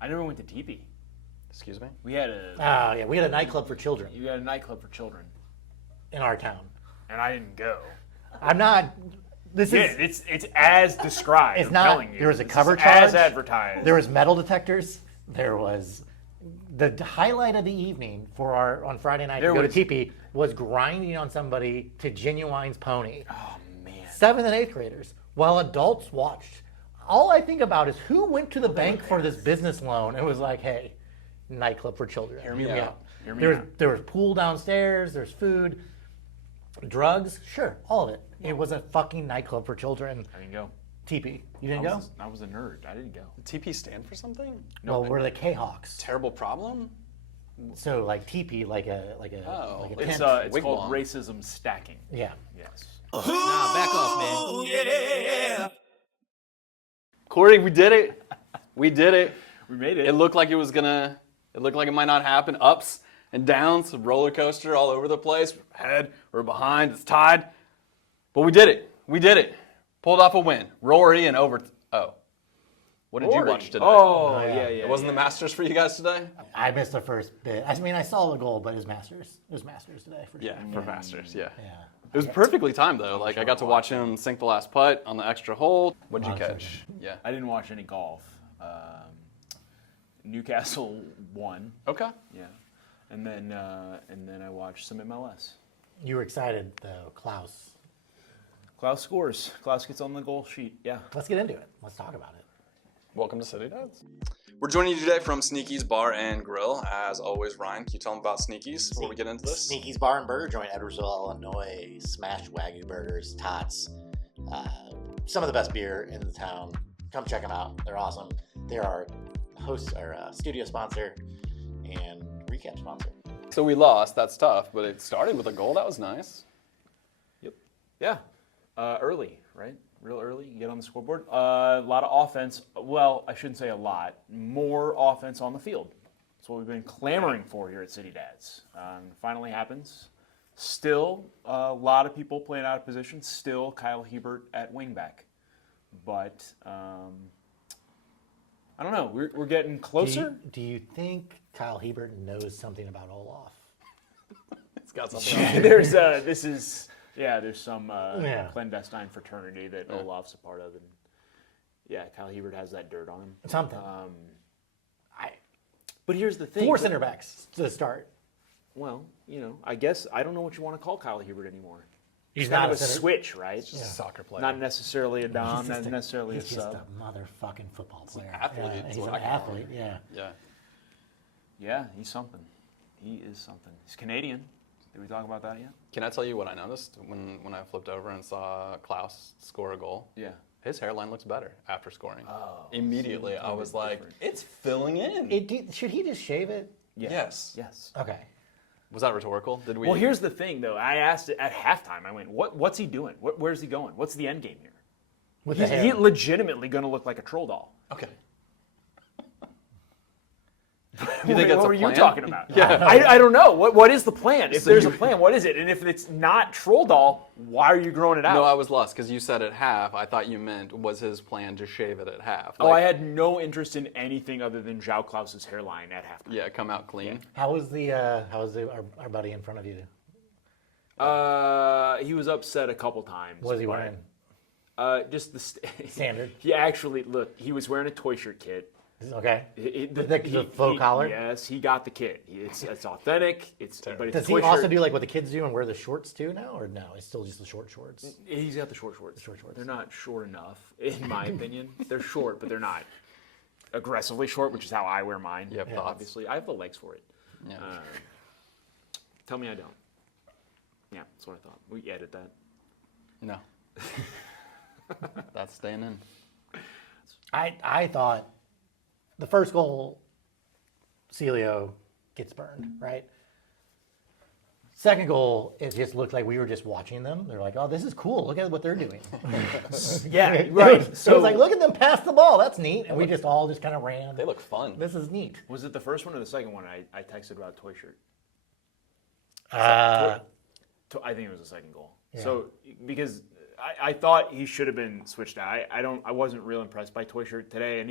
I never went to Teepee. Excuse me? We had a we had a nightclub for children you had a nightclub for children, in our town. and I didn't go. I'm not. This Yeah, is. it's as described. It's I'm not. telling you. There was a This cover is charge. as advertised. There was metal detectors. There was the highlight of the evening for our on Friday night There to go to was- Teepee was grinding on somebody to Genuine's Pony. Oh man. 7th and 8th graders, while adults watched. All I think about is who went to the bank for this business loan and was like, "Hey, nightclub for children." Hear me out. Hear me There was, out. there was pool downstairs. There's food, drugs. Sure, all of it. It was a fucking nightclub for children. I didn't go. Teepee, you didn't I go? was, I was a nerd. I didn't go. TP stand for something? Well, we're the K-Hawks. Terrible problem? So like teepee, like a Oh, tent. It's Wigwam. called racism stacking. Yeah. Yes. Nah, back off, man. Corey, we did it. We did it. We made it. It looked like it was gonna. It looked like it might not happen. Ups and downs, a roller coaster all over the place. We're ahead, we're behind, it's tied. But we did it. We did it. Pulled off a win. Rory and over. Oh, what did you Rory. watch today? Oh, yeah. yeah. It wasn't the Masters for you guys today? I missed the first bit. I mean, I saw the goal, but it was Masters. It was Masters today for sure. Yeah, for Masters. Yeah. Yeah. It was perfectly timed though. Like I got to watch him sink the last putt on the extra hole. What'd you catch? Yeah. I didn't watch any golf. Newcastle won. Okay. Yeah. And then I watched some MLS. You were excited though, Klaus. Klaus scores. Klaus gets on the goal sheet. Yeah. Let's get into it. Let's talk about it. Welcome to City Dads. We're joining you today from Sneaky's Bar and Grill. As always, Ryan, can you tell them about Sneaky's before we get into this? Sneaky's Bar and Burger Joint, Edwardsville, Illinois. Smashed Wagyu burgers, tots. Some of the best beer in the town. Come check them out. They're awesome. They're our host, our studio sponsor, and recap sponsor. So we lost. That's tough, but it started with a goal. That was nice. Yep. Yeah. Early, right? Real early. You get on the scoreboard. A lot of offense. Well, I shouldn't say a lot. More offense on the field. That's what we've been clamoring for here at City Dads. Finally happens. Still, a lot of people playing out of position. Still, Kyle Hebert at wingback. But I don't know. We're getting closer. Do you think Kyle Hebert knows something about Olaf? It's got something. There's some Yeah. clandestine fraternity that Olaf's a part of, and yeah, Kyle Hebert has that dirt on him. Something. But here's the thing. 4 center backs to start. Well, I guess I don't know what you want to call Kyle Hebert anymore. He's Kind not of a center. switch, right? Just a soccer player. Not necessarily a dom, He's not just necessarily a He's just sub. a motherfucking football player. athlete. Yeah, It's he's what an I call athlete. Yeah. Yeah. Yeah, he's something. He is something. He's Canadian. Did we talk about that yet? Can I tell you what I noticed when I flipped over and saw Klaus score a goal? Yeah. His hairline looks better after scoring. Oh, Immediately, I was like, different. it's filling in. Should he just shave it? Yes. Yes. Okay. Was that rhetorical? Did we? Well, here's the thing, though. I asked it at halftime. I went, "What's he doing? Where's he going? What's the end game here?" With He's the hair. legitimately going to look like a troll doll. Okay. You think that's what a were you plan? talking about? Yeah. I don't know. What is the plan? If So there's a you- plan, what is it? And if it's not troll doll, why are you growing it out? No, I was lost because you said at half. I thought you meant was his plan to shave it at half. Oh, I had no interest in anything other than Zhao Klaus's hairline at halftime. Yeah, come out clean. How was our buddy in front of you? He was upset a couple times. What was he but, wearing? Just the Standard. He actually he was wearing a toy shirt kit. Okay. The faux collar? Yes, he got the kit. It's authentic. But it's Does a he toy also shirt. do like what the kids do and wear the shorts too now, or no? It's still just the short shorts. He's got the short shorts. short shorts. They're not short enough, in my opinion. They're short, but they're not aggressively short, which is how I wear mine. You have thoughts? Obviously, I have the legs for it. Yeah. Tell me I don't. Yeah, that's what I thought. We edit that. No. That's staying in. I thought the first goal, Celio gets burned, right? Second goal, it just looked like we were just watching them. They're like, oh, this is cool. Look at what they're doing. Yeah, right. So it was like, look at them pass the ball. That's neat. And we just all just kind of ran. They look fun. This is neat. Was it the first one or the second one I texted about toy shirt? Uh, I think it was the second goal. So because I thought he should have been switched out. I wasn't real impressed by toy shirt today, and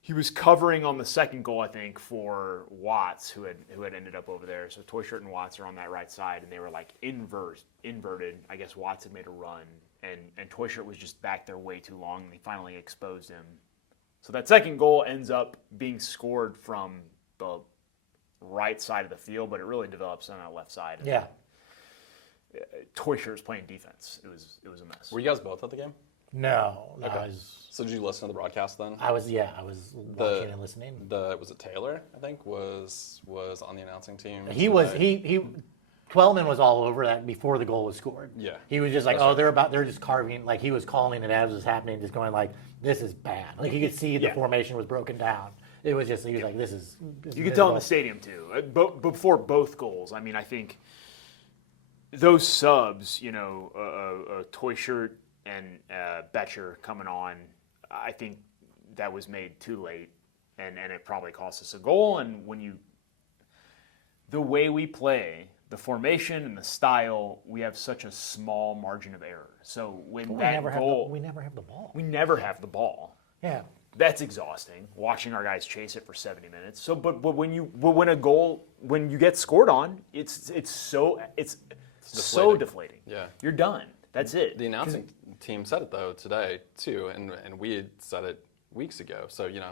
he was covering on the second goal, I think, for Watts, who had ended up over there. So Toy Shirt and Watts are on that right side, and they were like inverted. I guess Watts had made a run, and Toy Shirt was just back there way too long, and they finally exposed him. So that second goal ends up being scored from the right side of the field, but it really develops on that left side. Yeah. Toy Shirt was playing defense. It was a mess. Were you guys both at the game? No. Okay. So did you listen to the broadcast then? I was watching and listening. Was it Taylor? I think was on the announcing team. He was Twellman was all over that before the goal was scored. Yeah. He was just like, they're just carving, like he was calling it as it was happening, just going like, this is bad. Like you could see the formation was broken down. It was just, he was like, this is you could tell in the stadium too. Before both goals, I mean, I think those subs, Toy Shirt and Betcher coming on, I think that was made too late, and it probably cost us a goal. And the way we play, the formation and the style, we have such a small margin of error. So when we that never goal, we never have the ball. we never have the ball. Yeah. That's exhausting, watching our guys chase it for 70 minutes. So, but when you get scored on, it's so deflating. Yeah. You're done. That's it. The announcing team said it though today too, and we had said it weeks ago. So you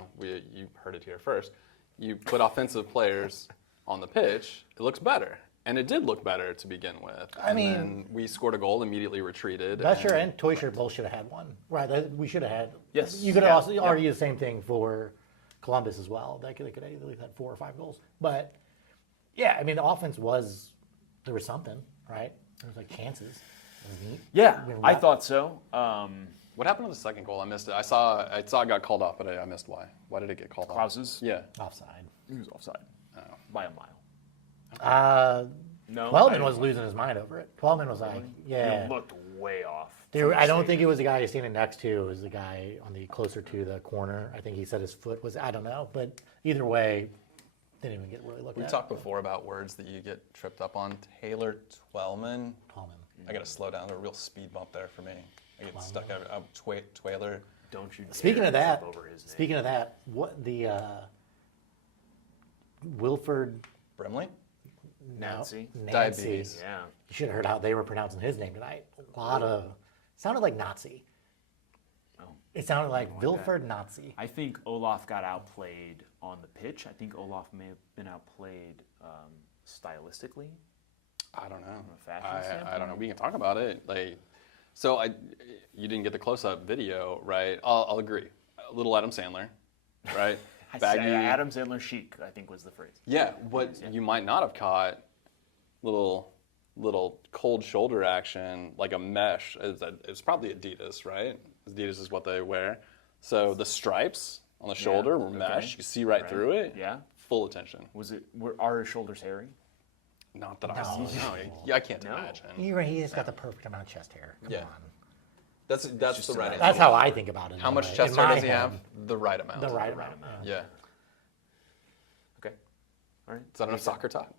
heard it here first. You put offensive players on the pitch, it looks better. And it did look better to begin with. Then we scored a goal, immediately retreated. Betcher and Toy Shirt both should have had one. Right, we should have had. Yes. You could also argue the same thing for Columbus as well. They could have at least had 4 or 5 goals. But, yeah, I mean, the offense there was something, right? There was like chances. It was neat. Yeah, I thought so. What happened to the second goal? I missed it. I saw it got called off, but I missed why. Why did it get called off? Klaus's? Yeah. Offside. He was offside by a mile. No, Twellman was losing his mind over it. Twellman was like, yeah. He looked way off. I don't think it was the guy he's standing next to. It was the guy on the closer to the corner. I think he said his foot was, I don't know. But either way, didn't even get really looked at. We talked before about words that you get tripped up on. Taylor Twellman. I got to slow down. There's a real speed bump there for me. I get stuck out. Twaler. Don't you dare Speaking of that, trip over his name. what the Wilford Brimley? Nancy. Diabetes. Yeah. You should have heard how they were pronouncing his name tonight. Sounded like Nazi. Oh. It sounded like Wilford Nazi. I think Olaf got outplayed on the pitch. I think Olaf may have been outplayed stylistically. I don't know. From a fashion I standpoint? don't know. We can talk about it. You didn't get the close-up video, right? I'll agree. A little Adam Sandler, right? Baggy. Adam Sandler chic, I think was the phrase. Yeah, what you might not have caught, little cold shoulder action, like a mesh. It's probably Adidas, right? Adidas is what they wear. So the stripes on the shoulder were mesh. You can see right through it. Yeah. Full attention. Are his shoulders hairy? Not that I see. No, I can't imagine. He just got the perfect amount of chest hair. Come on. That's the right answer. That's how I think about it. How much chest hair does he have? The right amount. The right amount. Yeah. Okay. All right. Is that enough soccer talk?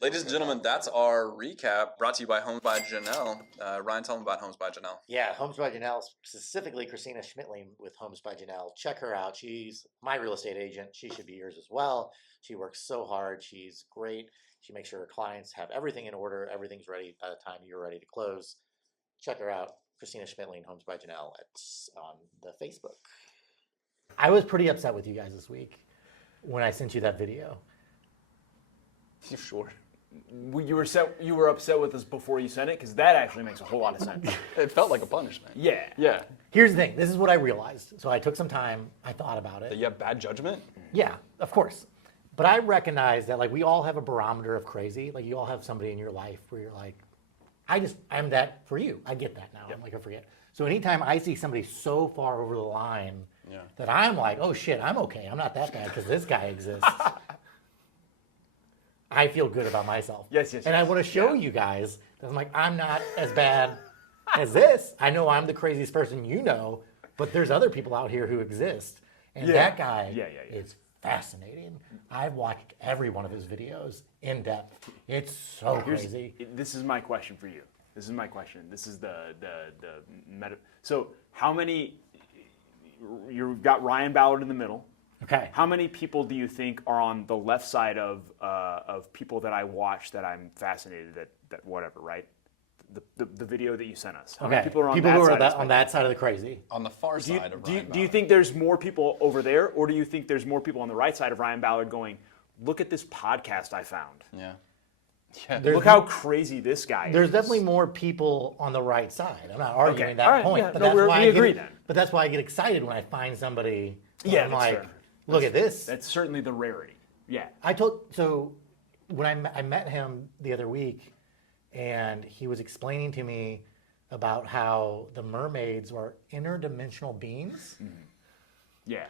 Ladies and gentlemen, that's our recap brought to you by Homes by Janelle. Ryan, tell them about Homes by Janelle. Yeah, Homes by Janelle, specifically Christina Schmitling with Homes by Janelle. Check her out. She's my real estate agent. She should be yours as well. She works so hard. She's great. She makes sure her clients have everything in order. Everything's ready by the time you're ready to close. Check her out. Christina Schmitling, Homes by Janelle, on the Facebook. I was pretty upset with you guys this week when I sent you that video. You sure? You were upset with us before you sent it, because that actually makes a whole lot of sense. It felt like a punishment. Yeah. Yeah. Here's the thing. This is what I realized. So I took some time. I thought about it. That you have bad judgment? Yeah, of course. But I recognize that we all have a barometer of crazy. Like you all have somebody in your life where you're like, I'm that for you. I get that now. Yep. I'm like, I forget. So anytime I see somebody so far over the line that I'm like, oh shit, I'm okay. I'm not that bad because this guy exists. I feel good about myself. Yes. And I want to show you guys that I'm like, I'm not as bad as this. I know I'm the craziest person you know, but there's other people out here who exist. And that guy is fascinating. I've watched every one of his videos in depth. It's so crazy. This is my question for you. This is my question. This is the meta. So how many? You've got Ryan Ballard in the middle. Okay. How many people do you think are on the left side of people that I watch that I'm fascinated that whatever, right? The video that you sent us. How many people are on people that who are side? on that side of the crazy. On the far side of Ryan Do you Ballard. think there's more people over there, or do you think there's more people on the right side of Ryan Ballard going, look at this podcast I found. Yeah. Yeah. Look how crazy this guy There's is. definitely more people on the right side. I'm not arguing Okay. that All right. point. Yeah. But No, that's why we agree then. But that's why I get excited when I find somebody. Yeah, I'm that's like, fair. look at this. That's certainly the rarity. Yeah. So when I met him the other week, and he was explaining to me about how the mermaids were interdimensional beings Yeah.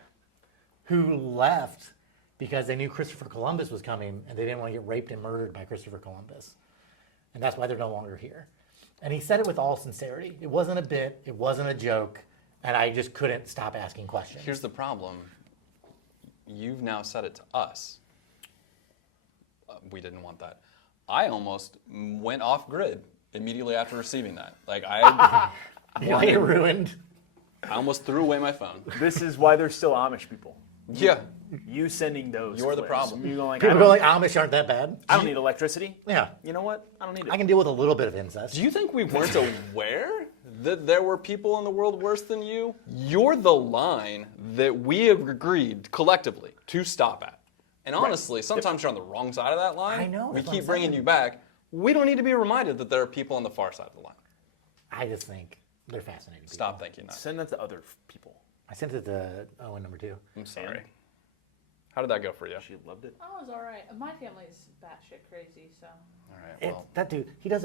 who left because they knew Christopher Columbus was coming and they didn't want to get raped and murdered by Christopher Columbus. And that's why they're no longer here. And he said it with all sincerity. It wasn't a bit, it wasn't a joke, and I just couldn't stop asking questions. Here's the problem. You've now said it to us. We didn't want that. I almost went off grid immediately after receiving that. Like I ruined. I almost threw away my phone. This is why there's still Amish people. Yeah. You sending those. You're the clips. problem. You going like, People go like, Amish aren't that bad. I don't need electricity. Yeah. You know what? I don't need it. I can deal with a little bit of incest. Do you think we weren't aware that there were people in the world worse than you? You're the line that we have agreed collectively to stop at. And honestly, sometimes you're on the wrong side of that line. I know, We that's what keep I'm bringing saying. you back. We don't need to be reminded that there are people on the far side of the line. I just think they're fascinating people. Stop thinking that. Send that to other people. I sent it to Owen number 2. I'm sorry. How did that go for you? She loved it. Oh, it was all right. My family's batshit crazy, so. All right, well. That dude, he does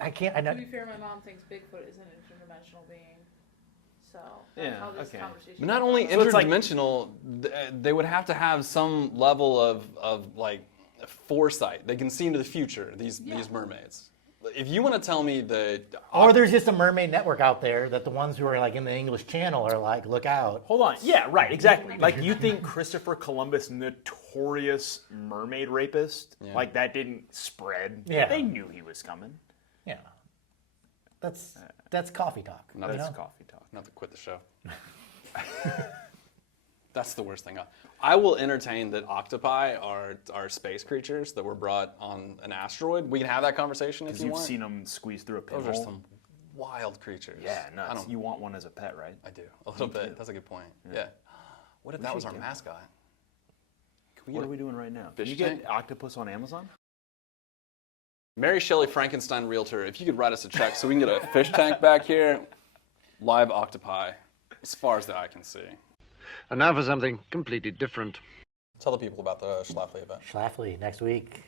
I can't, I know. To be fair, my mom thinks Bigfoot is an interdimensional being. So Yeah, that's how this okay. conversation. But not only So it's like- interdimensional, they would have to have some level of like foresight. They can see into the future, these mermaids. If you want to tell me that... Or there's just a mermaid network out there that the ones who are like in the English Channel are like, look out. Hold on. Yeah, right, exactly. Like, you think Christopher Columbus, notorious mermaid rapist, Yeah. like that didn't spread? Yeah. They knew he was coming. Yeah. That's coffee talk. Not you That's know? coffee talk. Not to quit the show. That's the worst thing. I will entertain that octopi are space creatures that were brought on an asteroid. We can have that conversation if Because you you've want. seen them squeeze through a Those are pinhole. some wild creatures. Yeah, I nuts. don't. You want one as a pet, right? I do a little bit. That's a good point. Yeah. What if that was our should get mascot? Can we What get are we doing right now? fish Can you get tank? octopus on Amazon? Mary Shelley Frankenstein Realtor, if you could write us a check so we can get a fish tank back here, live octopi, as far as the eye can see. And now for something completely different. Tell the people about the Schlafly event. Schlafly next week,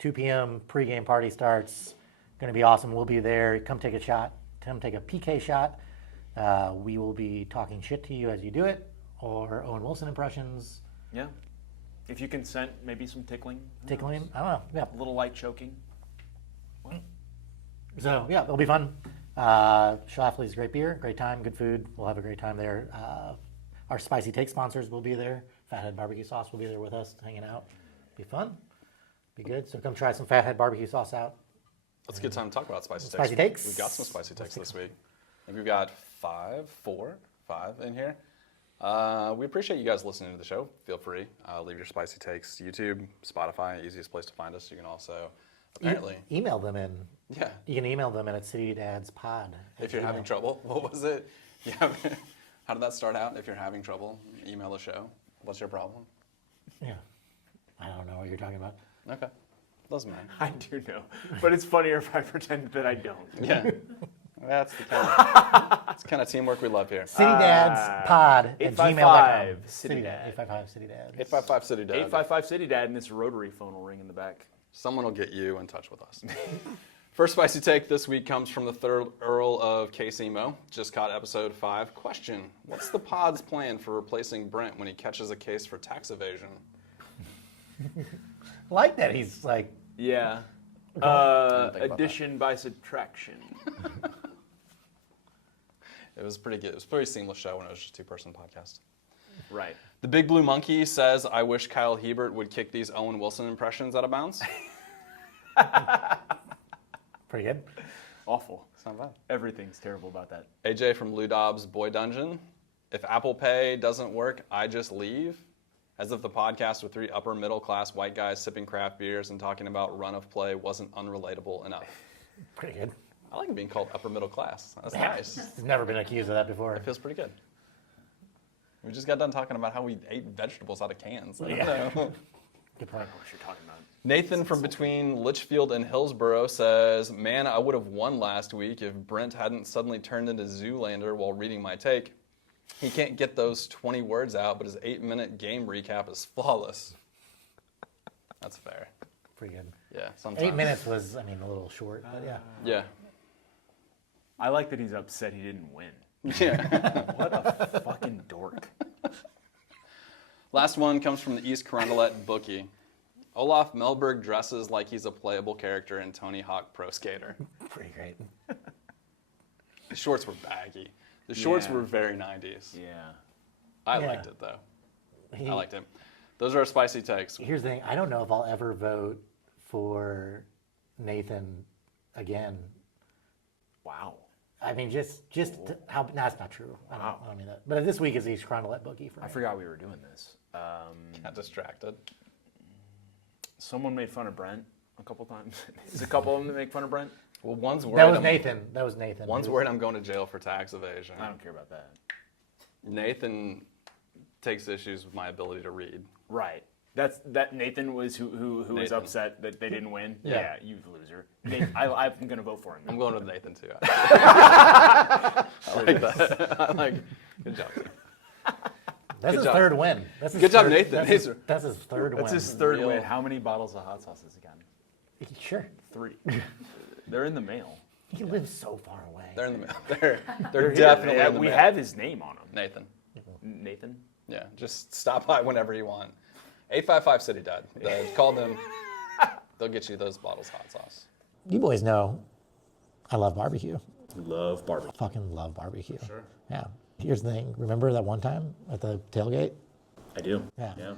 2 p.m. pregame party starts. Going to be awesome. We'll be there. Come take a shot. Come take a PK shot. We will be talking shit to you as you do it, or Owen Wilson impressions, Yeah. If you consent, maybe some tickling. Who tickling. knows? I don't know. Yeah. A little light choking. So yeah, it'll be fun. Schlafly's great beer, great time, good food. We'll have a great time there. Our Spicy Take sponsors will be there. Fathead Barbecue Sauce will be there with us, hanging out. Be fun. Be good. So come try some Fathead Barbecue Sauce out. That's a good time to talk about spicy takes. Spicy takes? We've got some spicy takes this week. I think we've got five in here. We appreciate you guys listening to the show. Feel free. Leave your spicy takes. YouTube, Spotify, easiest place to find us. You can also apparently. Email them in. Yeah. You can email them in at citydadspod. If you're having trouble, what was it? How did that start out? If you're having trouble, email the show. What's your problem? Yeah. I don't know what you're talking about. Okay. Doesn't matter. I do know. But it's funnier if I pretend that I don't. Yeah. That's the kind of teamwork we love here. CityDadsPod at 855 gmail.com. CityDad. 855 CityDad. 855 City Dad. 855 City Dad, and this rotary phone will ring in the back. Someone will get you in touch with us. First spicy take this week comes from the 3rd Earl of KCMO. Just caught episode 5. Question: what's the pod's plan for replacing Brent when he catches a case for tax evasion? I like that he's like, Yeah. think about Addition by subtraction. It was pretty good. It was a pretty seamless show when it was just a 2-person podcast. Right. The Big Blue Monkey says, I wish Kyle Hebert would kick these Owen Wilson impressions out of bounds. pretty good. Awful. It's not bad. Everything's terrible about that. AJ from Lou Dobbs Boy Dungeon. If Apple Pay doesn't work, I just leave. As if the podcast with 3 upper middle class white guys sipping craft beers and talking about run of play wasn't unrelatable enough. Pretty good. I like being called upper middle class. That's nice. I've never been accused of that before. It feels pretty good. We just got done talking about how we ate vegetables out of cans. I don't know. Good point. What you're talking about. Nathan from between Litchfield and Hillsborough says, man, I would have won last week if Brent hadn't suddenly turned into Zoolander while reading my take. He can't get those 20 words out, but his 8-minute game recap is flawless. That's fair. Pretty good. Yeah, sometimes. 8 minutes was, a little short, but yeah. Yeah. I like that he's upset he didn't win. Yeah. What a fucking dork. Last one comes from the East Carondelet bookie. Olaf Melberg dresses like he's a playable character in Tony Hawk Pro Skater. Pretty great. The shorts were baggy. The shorts Yeah. were very 90s. Yeah. I Yeah. liked it, though. I liked it. Those are our spicy takes. Here's the thing. I don't know if I'll ever vote for Nathan again. Wow. How, no, that's not true. I don't mean that. But this week is East Carondelet bookie for me. I forgot we were doing this. Got distracted. Someone made fun of Brent a couple times. There's a couple of them that make fun of Brent. Well, one's worried. That was Nathan. That was Nathan. One's worried I'm going to jail for tax evasion. I don't care about that. Nathan takes issues with my ability to read. Right. That Nathan was who was Nathan. upset that they didn't win. Yeah. You loser. Nathan, I'm gonna vote for him. I'm going with Nathan too. I like that. I like. Good job. That's his job. third win. That's his Good job, third- Nathan. That's his third win. That's his third Real. win. How many bottles of hot sauce has he gotten? Sure. 3. They're in the mail. He lives so far away. They're in the mail. They're Here. definitely in the We mail. have his name on them. Nathan. Nathan. Yeah, just stop by whenever you want. 855 City Dad. Call them. They'll get you those bottles of hot sauce. You boys know I love barbecue. Love barbecue. Fucking love barbecue. Sure. Yeah. Here's the thing. Remember that one time at the tailgate? I do. Yeah. Yeah.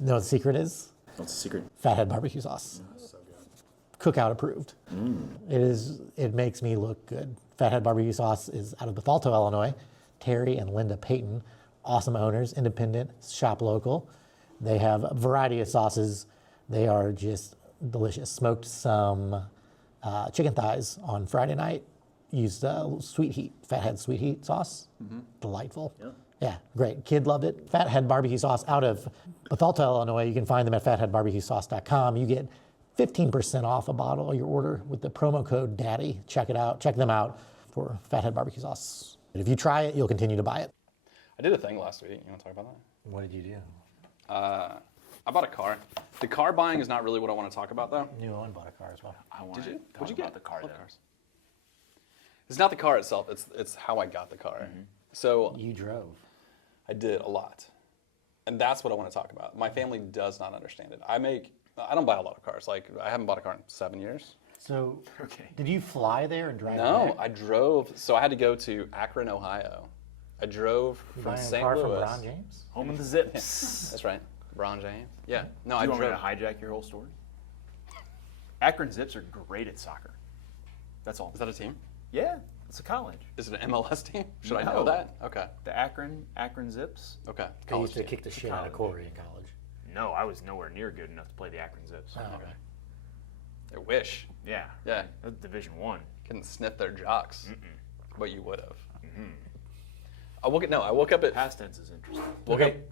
You know what the secret is? What's the secret? Fathead barbecue sauce. Cookout approved. It makes me look good. Fathead barbecue sauce is out of Bethalto, Illinois. Terry and Linda Payton, awesome owners, independent, shop local. They have a variety of sauces. They are just delicious. Smoked some chicken thighs on Friday night. Used sweet heat, Fathead sweet heat sauce. Delightful. Yeah, great. Kid loved it. Fathead barbecue sauce out of Bethalto, Illinois. You can find them at fatheadbarbecuesauce.com. You get 15% off a bottle of your order with the promo code DADDY. Check it out. Check them out for Fathead barbecue sauce. If you try it, you'll continue to buy it. I did a thing last week. You want to talk about that? What did you do? I bought a car. The car buying is not really what I want to talk about, though. New Owen bought a car as well. I want Did to you? talk What'd you about get? the car Love though. cars. It's not the car itself. It's how I got the car. So You drove. I did a lot, and that's what I want to talk about. My family does not understand it. I don't buy a lot of cars. Like I haven't bought a car in 7 years. So, Okay. did you fly there and drive No, back? I drove. So I had to go to Akron, Ohio. I drove You from buying a St. car Louis. from Ron James? Home of the Zips. That's right, LeBron James. Yeah. No, Do I you want me drove. to hijack your whole story? Akron Zips are great at soccer. That's all. Is that a team? Yeah, it's a college. Is it an MLS team? Should I No. know that? Okay. The Akron Zips. Okay. I used College to team. kick the shit out of Corey in college. No, I was nowhere near good enough to play the Akron Zips. Okay. I wish. Yeah. Yeah. That's Division 1. Couldn't sniff their jocks, but you would have. I woke up at Past tense is interesting.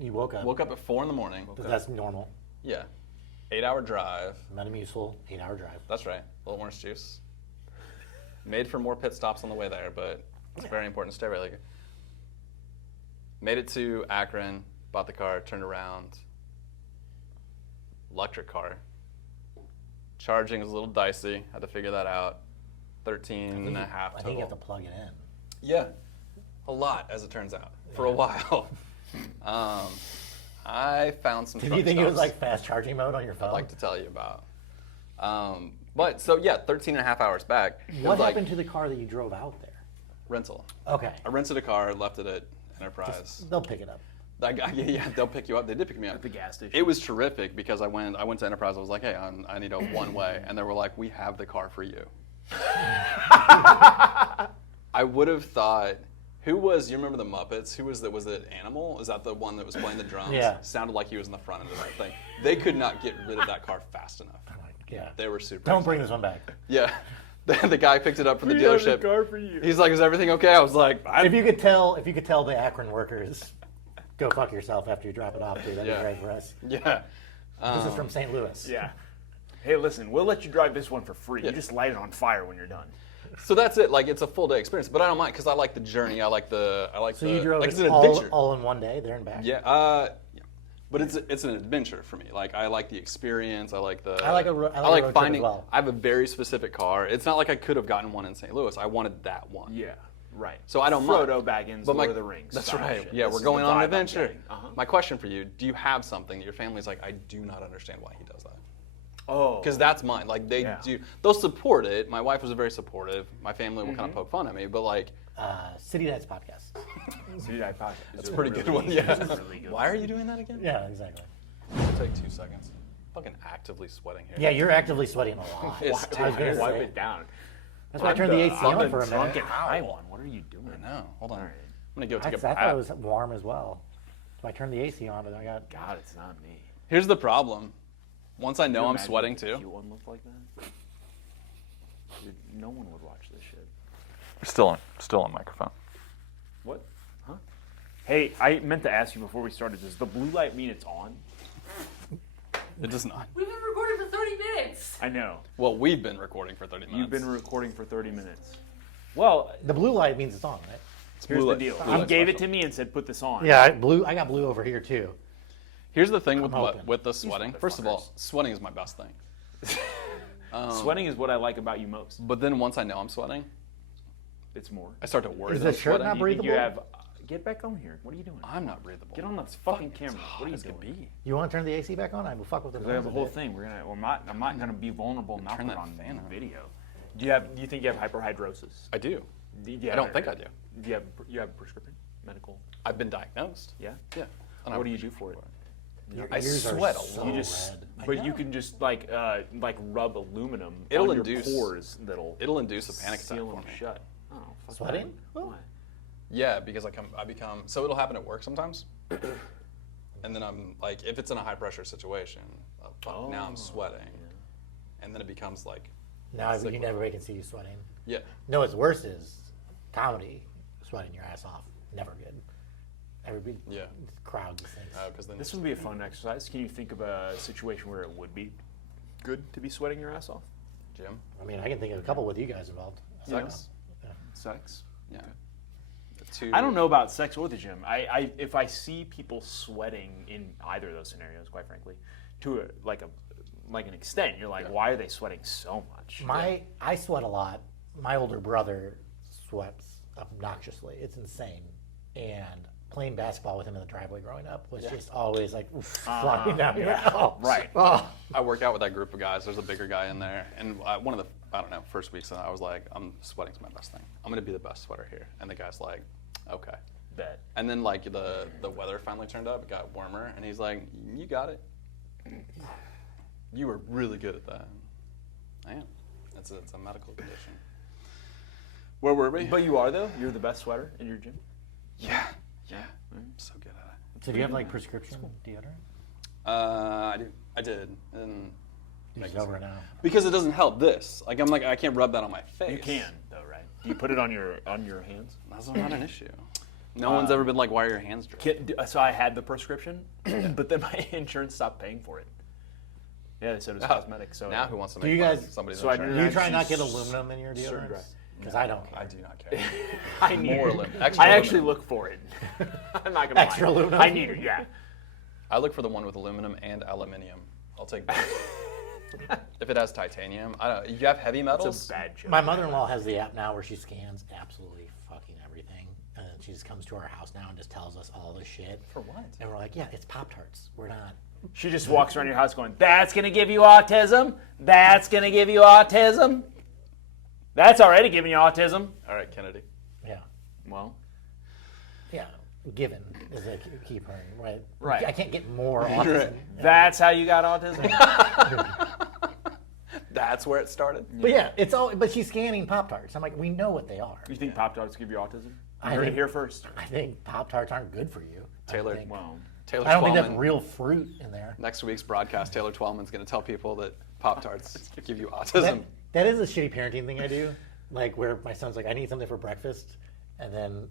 You woke up. woke up at 4 in the morning. That's normal. Yeah. 8-hour drive. Metamucil, 8-hour drive. That's right. A little orange juice. Made for more pit stops on the way there, but it's very important to stay really good. Made it to Akron, bought the car, turned around. Electric car. Charging was a little dicey. Had to figure that out. 13 and a half I total. think you have to plug it in. Yeah, a lot, as it turns out, for a while. I found some Did truck you think it was stops like fast charging mode on your phone? I'd like to tell you about. But, so yeah, 13 and a half hours back. It What was happened like to the car that you drove out there? rental. Okay. I rented a car, left it at Enterprise. They'll pick it up. Yeah, they'll pick you up. They did pick me up. At the gas station. It was terrific because I went to Enterprise. I was like, hey, I need a one-way. And they were like, we have the car for you. I would have thought Who was? You remember the Muppets? Who was that? Was it Animal? Is that the one that was playing the drums? Yeah. Sounded like he was in the front end of that thing. They could not get rid of that car fast enough. Yeah. They were super. Don't bring this one back. Yeah. The guy picked it up from the We have dealership. a car for you. He's like, "Is everything okay?" I was like, If you could tell the Akron workers, go fuck yourself after you drop it off, too. That'd Yeah. be great for us. "Yeah." This is from St. Louis. Yeah. Hey, listen, we'll let you drive this one for free. Yeah. You just light it on fire when you're done. So that's it. Like, it's a full day experience, but I don't mind because I like the journey. I like the. So you drove like it it's an adventure. all in one day, there and back? Yeah. Yeah. But it's an adventure for me. Like, I like the experience. I like the. I like a road trip finding. as well. I have a very specific car. It's not like I could have gotten one in St. Louis. I wanted that one. Yeah, right. So I don't mind. Frodo Baggins, But Lord of the Rings. That's style right. shit. Yeah, This we're is going the on an vibe I'm adventure. getting. Uh-huh. My question for you: do you have something that your family's like, I do not understand why he does that? Oh. Because that's mine. Like they Yeah. do, they'll support it. My wife was very supportive. My family will kind of poke fun at me, but like, City Nights podcast. See, I thought that's a pretty good one. Yeah. Really good. Why are you doing that again? Yeah, exactly. It'll take 2 seconds. Fucking actively sweating here. Yeah, you're actively sweating a lot. It's I was gonna Wipe say. it down. That's why I turned the AC I'm on for a drunk minute. and high one. What are you doing? I know. Hold on. All right. I'm gonna go I take a thought it bath. was warm as well. So I turned the AC on, but I got. God, it's not me. Here's the problem. Once I know Can you I'm imagine sweating if too. Cute one looked like that. Dude, no one would watch this shit. Still on microphone. What? Huh? Hey, I meant to ask you before we started. Does the blue light mean it's on? It does not. We've been recording for 30 minutes. I know. Well, we've been recording for 30 minutes. You've been recording for 30 minutes. Well, The blue light means it's on, right? here's blue the light. deal. Blue He light's gave it special. to me and said, "Put this on." Yeah, I got blue over here too. Here's the thing with I'm hoping. with the sweating. First of all, motherfuckers. sweating is my best thing. Sweating is what I like about you most. But then once I know I'm sweating, It's more. I start to worry. Is that the I'm shirt sweating. not You think breathable? you have? Get back on here. What are you doing? I'm not breathable. Get on the fucking camera. It's What are you hot as doing? could be. You want to turn the AC back on? I will fuck with the. We have a buttons whole bit. thing. I'm not gonna be vulnerable and not Turn put that on fan on. video. Do you think you have hyperhidrosis? I do. Yeah, I don't think I do. Do you have a prescription? Medical? I've been diagnosed. Yeah. Yeah. And What do you do for it? I Ears are sweat a so lot. You just, red. but you can just like rub aluminum It'll on your induce- pores that'll It'll induce a panic attack seal for them me. shut. Oh, fuck Sweating? that. Why? Yeah, because I become so it'll happen at work sometimes, and then I'm like, if it's in a high pressure situation, now I'm sweating, and then it becomes like, Now Sick you one. never can see you sweating. yeah, No, what's worse is comedy, sweating your ass off. Never good. Everybody, Yeah. crowds things. because then This would be a fun exercise. Can you think of a situation where it would be good to be sweating your ass off? Jim, I mean, I can think of a couple with you guys involved. sex, Sex. yeah. Two, I don't know about sex or the gym. If I see people sweating in either of those scenarios, quite frankly, to an extent, you're like, why are they sweating so much? I sweat a lot. My older brother sweats obnoxiously. It's insane. And playing basketball with him in the driveway growing up was just always like flying down your oh, right. Oh. I work out with that group of guys. There's a bigger guy in there, and one of the first weeks, I was like, sweating's my best thing. I'm gonna be the best sweater here. And the guy's like, okay. Bet. And then like the weather finally turned up, it got warmer, and he's like, you got it. You were really good at that. I am. It's a medical condition. Where were we? But you are though. You're the best sweater in your gym. yeah. I'm so good at it. So do you have like prescription deodorant? I did, and It's over now. because it doesn't help this. Like I can't rub that on my face. You can though, right? Do you put it on your hands? That's not an issue. No one's ever been like, why are your hands dry? So I had the prescription, but then my insurance stopped paying for it. Yeah, they said it was cosmetic. So Now who wants to Do make you fun guys- of somebody's so I insurance? Do you try Actually, not get aluminum in your certain deodorants? dry. Because I don't care. I do not care. I need More it. aluminum. Extra I actually aluminum. look for it. I'm not gonna Extra lie. aluminum? I need it. Yeah. I look for the one with aluminum and aluminium. I'll take both. If it has titanium, I don't. You have heavy metals. It's a bad joke. My mother-in-law has the app now where she scans absolutely fucking everything. And then she just comes to our house now and just tells us all this shit. For what? And we're like, yeah, it's Pop-Tarts. We're not. She just walks around your house going, "That's gonna give you autism. That's gonna give you autism. That's already giving you autism." All right, Kennedy. Yeah. Well, Yeah. Given is a key part, right? Right. I can't get more autism. that's how you got autism. That's where it started. But yeah, it's all. But she's scanning Pop-Tarts. I'm like, we know what they are. You think Pop Tarts give you autism? You heard it here first. I think Pop-Tarts aren't good for you. Taylor, Well, Taylor I don't think that's Twellman. real fruit in there. Next week's broadcast, Taylor Twellman's going to tell people that Pop-Tarts give you autism. That is a shitty parenting thing I do. Like where my son's like, I need something for breakfast, and then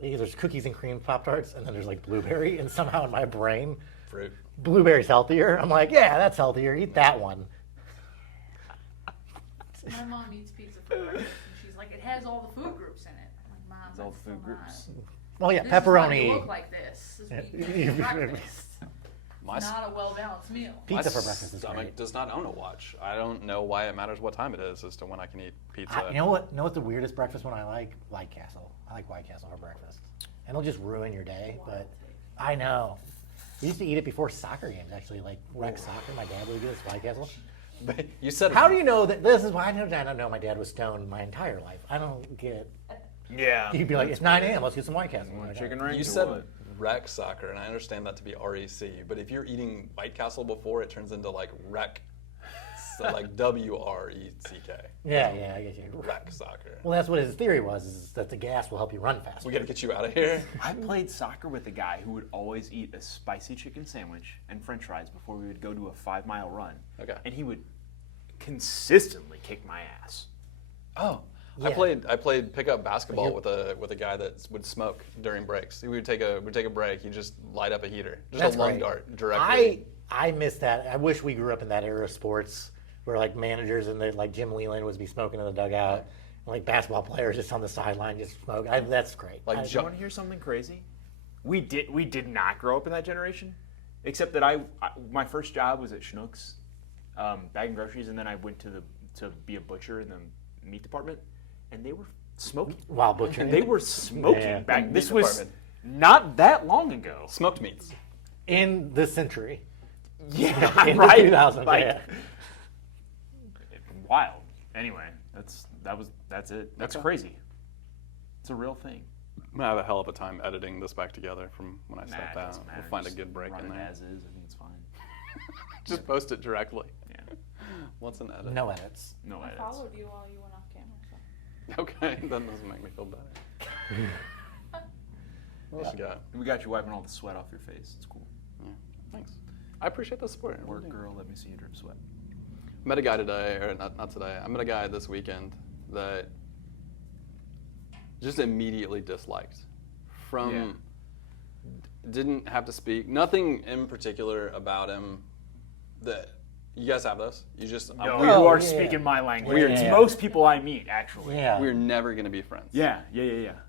there's cookies and cream Pop-Tarts, and then there's like blueberry, and somehow in my brain, Fruit. blueberry's healthier. I'm like, yeah, that's healthier. Eat that one. My mom eats pizza for breakfast, and she's like, it has all the food groups in it. I'm like, Mom, it's all that's the food still groups. not. Well, yeah, This is why you pepperoni. look like this. This is what you eat for breakfast. My Not a well-balanced meal. Pizza my for breakfast is stomach great. does not own a watch. I don't know why it matters what time it is as to when I can eat pizza. You know what? Know what the weirdest breakfast one I like? White Castle. I like White Castle for breakfast. And it'll just ruin your day, but I know. We used to eat it before soccer games, actually, like rec soccer. My dad would do this White Castle. But you said How do you know that? This is why I don't know my dad was stoned my entire life. I don't get. Yeah. He'd be like, it's 9 a.m. Let's get some White Castle. Want Like, chicken rings? You or said what? rec soccer, and I understand that to be REC, but if you're eating White Castle before, it turns into like rec, so like WRECK. Yeah, I get you. Rec soccer. Well, that's what his theory was: is that the gas will help you run faster. We got to get you out of here. I played soccer with a guy who would always eat a spicy chicken sandwich and french fries before we would go to a 5-mile run. Okay. And he would consistently kick my ass. Oh, Yeah. I played pickup basketball with a guy that would smoke during breaks. We would take a break. He'd just light up a heater, just That's a lung great. dart directly. I miss that. I wish we grew up in that era of sports where like managers and like Jim Leland would be smoking in the dugout, and like basketball players just on the sideline just smoke. That's great. Like You want to hear something crazy? We did not grow up in that generation, except that my first job was at Schnucks, bagging groceries, and then I went to be a butcher in the meat department, and they were smoking. While butchering. They were smoking Yeah. back. Meat This was department. not that long ago. Smoked meats. in this century. Yeah, In right. the 2000s, Like, yeah. wild. Anyway, that's it. That's crazy. It's a real thing. I'm gonna have a hell of a time editing this back together from when I Nah, stepped it out. doesn't matter. We'll find a Just good break run in it there. as is. I think it's fine. Just post it directly. Yeah. What's an edit? No edits. No I edits. followed you while you went off camera. So. Okay, that doesn't make me feel better. What else you got? We got you wiping all the sweat off your face. It's cool. Yeah, thanks. I appreciate the support. Work, girl. Let me see you drip sweat. I met a guy today, or not today. I met a guy this weekend that just immediately disliked. Didn't have to speak. Nothing in particular about him that you guys have this. You just No, we're, you are yeah. speaking my language. Weird. It's Yeah. most people I meet, actually. Yeah. we're never gonna be friends. Yeah.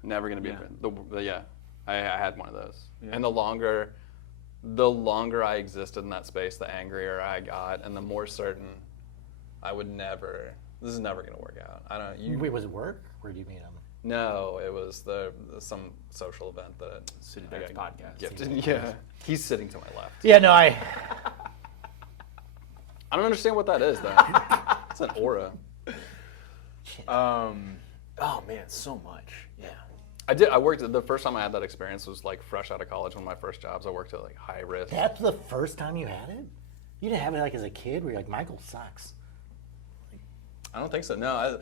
Never gonna be Yeah. friends. Yeah, I had one of those. Yeah. And the longer I existed in that space, the angrier I got, and the more certain I would never. This is never gonna work out. I don't. You. Wait, was it work? Where did you meet him? No, it was some social event that City I Deck's got podcast. gifted. Yeah, he's sitting to my left. Yeah, no, I don't understand what that is though. It's an aura. Oh man, so much. Yeah. I worked the first time I had that experience was like fresh out of college. One of my first jobs. I worked at like high risk. That's the first time you had it? You didn't have it like as a kid where you're like, Michael sucks. I don't think so. No,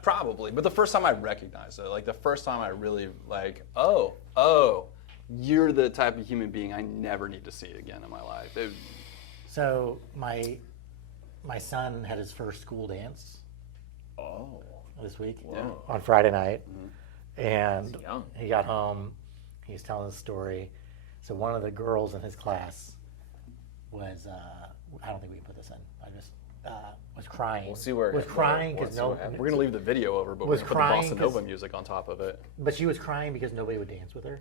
probably. But the first time I recognized it, like the first time I really like, oh, you're the type of human being I never need to see again in my life. So my son had his first school dance Oh. this week Whoa. on Friday night. And He's young. he got home, he was telling a story. So one of the girls in his class was, I don't think we can put this in, I just was crying. We'll see where was crying because we're gonna leave the video over, but we're Was gonna put the crying bossa nova 'cause- music on top of it. but she was crying because nobody would dance with her.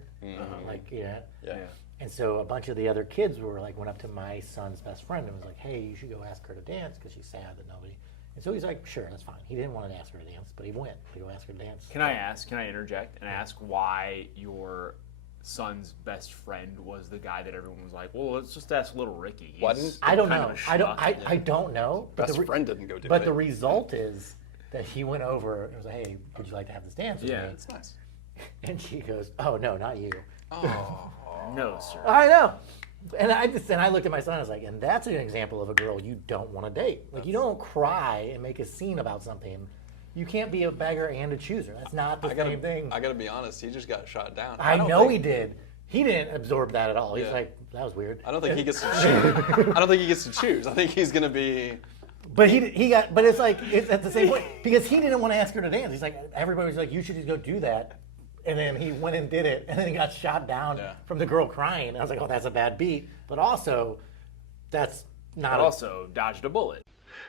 Like, yeah. Yeah. And so a bunch of the other kids went up to my son's best friend and was like, hey, you should go ask her to dance because she's sad that nobody. And so he's like, sure, that's fine. He didn't want to ask her to dance, but he went to go ask her to dance. Can I interject and ask why your son's best friend was the guy that everyone was like, well, let's just ask little Ricky. Why He's didn't- I don't kind know. of a I don't. schmuck." I don't know. But Best the friend didn't go do But it. the result is that he went over and was like, "Hey, would you like to have this dance with Yeah. me?" It's nice. And she goes, "Oh no, not you." No, sir. I know. And I looked at my son. I was like, "And that's an example of a girl you don't want to date. Like you don't cry and make a scene about something. You can't be a bagger and a chooser. That's not the same thing. I gotta be honest. He just got shot down. I know he did. He didn't absorb that at all. He's Yeah. like, that was weird. I don't think he gets to choose. I don't think he gets to choose. I think he's gonna be. But he got. But it's like it's at the same point because he didn't want to ask her to dance. He's like, everybody was like, you should just go do that. And then he went and did it, and then he got shot down from the girl crying. And I was like, oh, that's a bad beat. But also, that's not. But also dodged a bullet.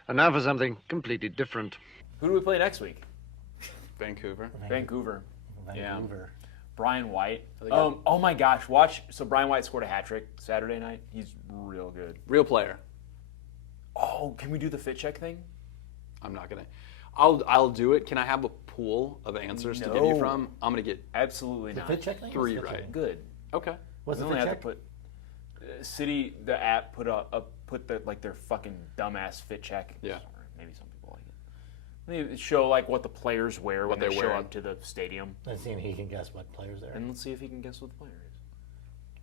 And now for something completely different. Who do we play next week? Vancouver. Vancouver. Yeah. Vancouver. Brian White. Oh my gosh, watch. So Brian White scored a hat trick Saturday night. He's real good. Real player. Oh, can we do the fit check thing? I'm not gonna. I'll do it. Can I have a pool of answers to give you from? I'm gonna get Absolutely The not. fit check thing? 3 What's the fit right. check? Good. Okay. What's We the only fit have to check? put City. The app put their fucking dumbass fit check. Yeah. Or maybe some people like it. They show like what the players wear when they're they show wearing. up to the stadium, Let's see if he can guess what players there. and let's see if he can guess what the player is.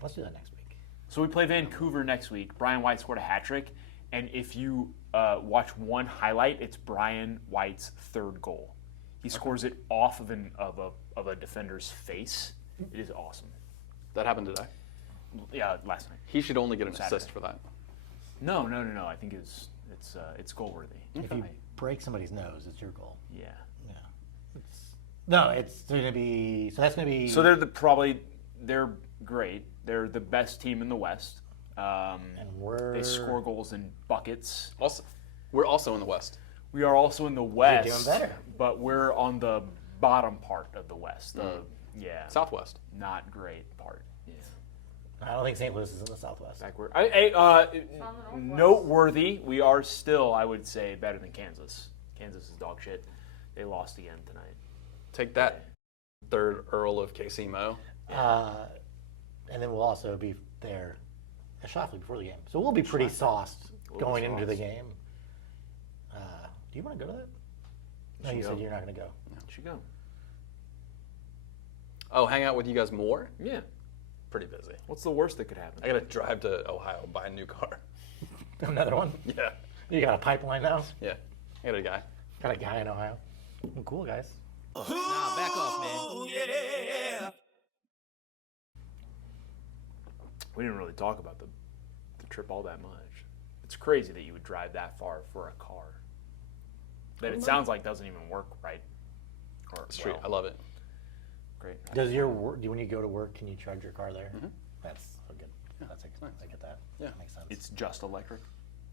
Let's do that next week. So we play Vancouver next week. Brian White scored a hat trick, and if you watch one highlight, it's Brian White's third goal. He scores it off of a defender's face. It is awesome. That happened today. Yeah, last night. He should only get an Saturday. assist for that. No. I think it's goal worthy. If you break somebody's nose, it's your goal. Yeah. No, it's going to be. So that's going to be. So they're great. They're the best team in the West. and we're. They score goals in buckets. Also, we're also in the West. We are also in the West, doing better. but we're on the bottom part of the West. Southwest. Not great part. Yeah. I don't think St. Louis is in the Southwest. Backward. It's on the Northwest. Noteworthy, we are still, I would say, better than Kansas. Kansas is dog shit. They lost again tonight. Take that, third Earl of KC Mo. And then we'll also be there at Shoffley before the game. So we'll be pretty sauced going into the game. Do you want to go to that? No, you said you're not going to go. Should go. Oh, hang out with you guys more? Yeah. Pretty busy. What's the worst that could happen? I gotta drive to Ohio, buy a new car. Another one? Yeah. You got a pipeline now? Yeah. I got a guy. Got a guy in Ohio. Well, cool, guys. Nah, back off, man. We didn't really talk about the trip all that much. It's crazy that you would drive that far for a car. That it sounds like doesn't even work right. Or, Street. I love it. Great. Does your work? When you go to work, can you charge your car there? Mm-hmm. That's so good. That's I get that. Yeah. That makes sense. It's just electric.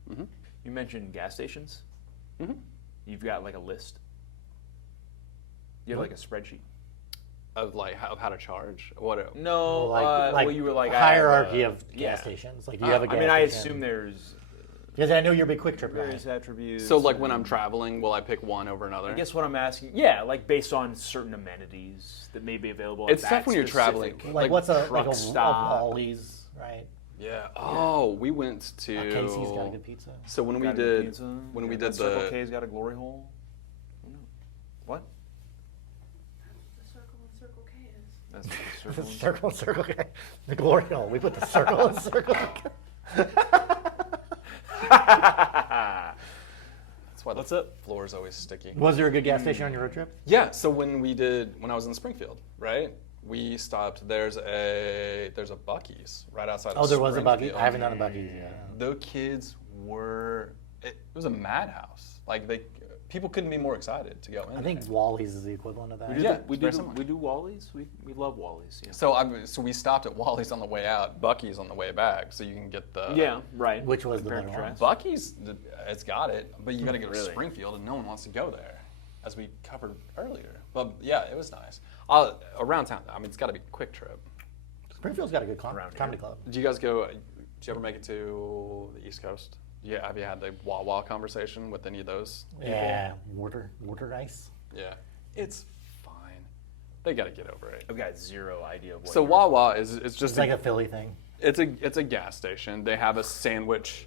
Mm-hmm. You mentioned gas stations. Mm-hmm. You've got like a list. You have like a spreadsheet. Of how to charge. What? No, like well, you were like hierarchy of gas yeah. stations. Like you have a gas I mean, I station. assume there's Because I know you're a big Quick Trip guy. various attributes. So like when I'm traveling, will I pick one over another? I guess what I'm asking, yeah, like based on certain amenities that may be available. At It's that tough when you're specific traveling. Like what's a truck like a stop. Wally's, right? Yeah. Oh, we went to. Casey's got a good pizza. So when we Got a good did pizza. when we Yeah, did Circle the K's got a glory hole. What? The Circle and Circle K is. That's the The circle. circle, okay. The glory hole. We put the circle in circle. That's why the floor is always sticky. Was there a good gas station on your road trip? Yeah. So when I was in Springfield, right? We stopped. There's a Buc-ee's right outside. Oh, of there was a Buc-ee's. Springfield. I haven't done a Buc-ee's yet. The kids were. It was a madhouse. Like people couldn't be more excited to go in. I think Wally's is the equivalent of that. We very do similar. Wally's. We love Wally's. Yeah. So we stopped at Wally's on the way out, Buc-ee's on the way back, so you can get the Yeah, right. Which was the Compare better and one? contrast. Buc-ee's. It's got it, but you got to go to Really? Springfield, and no one wants to go there, as we covered earlier. But yeah, it was nice. Around town, I mean, it's got to be a quick trip. Springfield's got a good Around comedy here. club. Did you guys go? Did you ever make it to the East Coast? Yeah, have you had the Wawa conversation with any of those people? Yeah, water ice. Yeah, it's fine. They got to get over it. I've got zero idea of what. So Wawa is just It's like a Philly thing. it's a gas station. They have a sandwich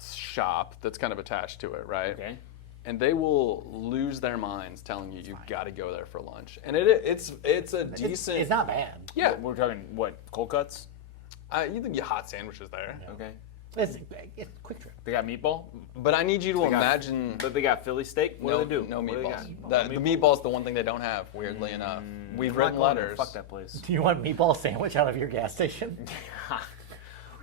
shop that's kind of attached to it, right? Okay. And they will lose their minds telling you you've got to go there for lunch. And it's a decent. It's not bad. Yeah. We're talking what? Cold cuts. You can get hot sandwiches there. Okay. It's Quick Trip. They got meatball. But I need you to imagine. But they got Philly steak. What no, do they do? no What do they meatballs. got? The meatball's the one thing they don't have. Weirdly enough, we've I'm not written going there. letters. Fuck that place. Do you want meatball sandwich out of your gas station?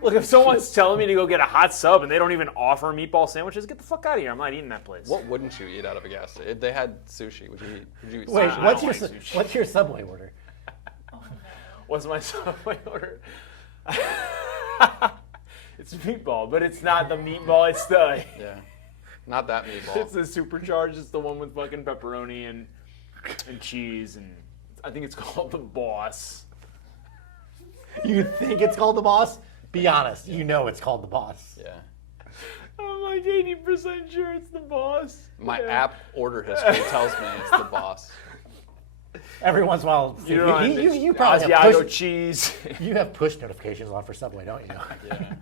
Look, if someone's telling me to go get a hot sub and they don't even offer meatball sandwiches, get the fuck out of here. I'm not eating that place. What wouldn't you eat out of a gas station? If they had sushi, would you eat Wait, sushi? what's your Subway order? What's my Subway order? It's meatball, but it's not the meatball. It's the Yeah, not that meatball. it's the supercharged. It's the one with fucking pepperoni and cheese, and I think it's called the Boss. You think it's called the Boss? Be honest. You know it's called the Boss. Yeah. I'm like 80% sure it's the Boss. My app order history tells me it's the Boss. Every once in a while, see, You know, you probably have Asiago push, cheese. you have push notifications on for Subway, don't you? Yeah.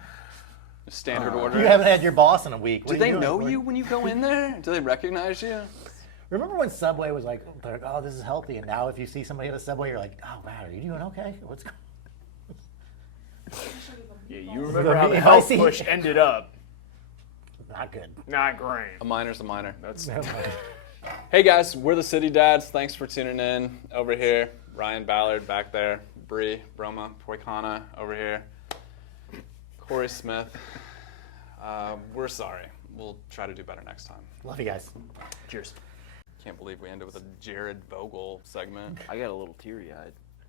Standard order. You haven't had your boss in a week. What Do are they doing? know you when you go in there? Do they recognize you? Remember when Subway was like, oh, this is healthy, and now if you see somebody at a Subway, you're like, oh, wow, are you doing okay? What's going Yeah, you remember how the If I health see- push ended up? on? Not good. Not great. A minor's a minor. That's Hey guys, we're the City Dads. Thanks for tuning in over here. Ryan Ballard back there. Bree, Broma, Poikana over here. Corey Smith. We're sorry. We'll try to do better next time. Love you guys. cheers. Can't believe we ended with a Jared Vogel segment. I got a little teary-eyed.